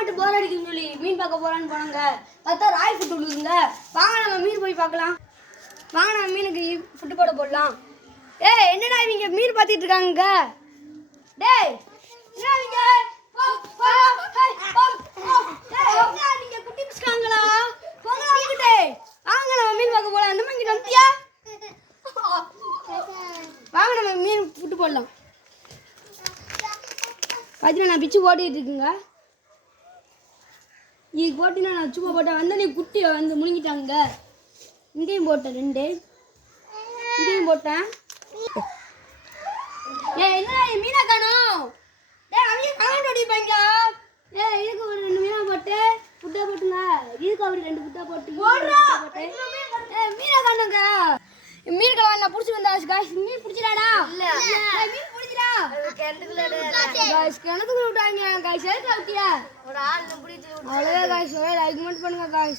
மட்டும் போர் அடிக்குன்னு சொல்லி மீன் பார்க்க போறான்னு போனாங்க. பார்த்தா ராய் ஃபுட் விடுங்க. வாங்க நம்ம மீன் போய் பார்க்கலாம். வாங்க நம்ம மீனுக்கு ஃபுட்டு போட போடலாம். ஏய் என்னடா இவங்க மீன் பார்த்துட்டு இருக்காங்க? டேய் என்ன இவங்க? நீங்க குட்டி பிடிச்சாங்களா? போங்களா கிட்டே. வாங்க நம்ம மீன் பார்க்க போலாம். அந்த மாதிரி வந்துட்டியா? வாங்க நம்ம மீன் ஃபுட்டு போடலாம். பார்த்தீங்கன்னா நான் பிச்சு போட்டுக்கிட்டு இருக்குங்க. இது போட்டினா நான் சும்மா போட்டேன். வந்து நீ குட்டியை வந்து முழுங்கிட்டாங்க. இங்கேயும் போட்டேன் 2. இங்கேயும் போட்டேன். என்ன மீனா காணும்? அவங்க கலந்து ஓடிப்பாங்களா? இதுக்கு ஒரு 2 மீனா போட்டு புட்டா போட்டுங்க. இதுக்கு அப்படி 2 புட்டா போட்டு மீனா காணுங்க. மீன் கலவான் நான் பிடிச்சி வந்தா காய்ஸ். மீன் பிடிச்சிடாடா? மீன் பிடிச்சிடா கிணத்துக்குள்ள விட்டாங்க காய்ஸ். எதுக்கு விட்டியா? அவ்வளோதான் காய்ஸ். லைக் மட்டும் பண்ணுங்க காய்ஸ்.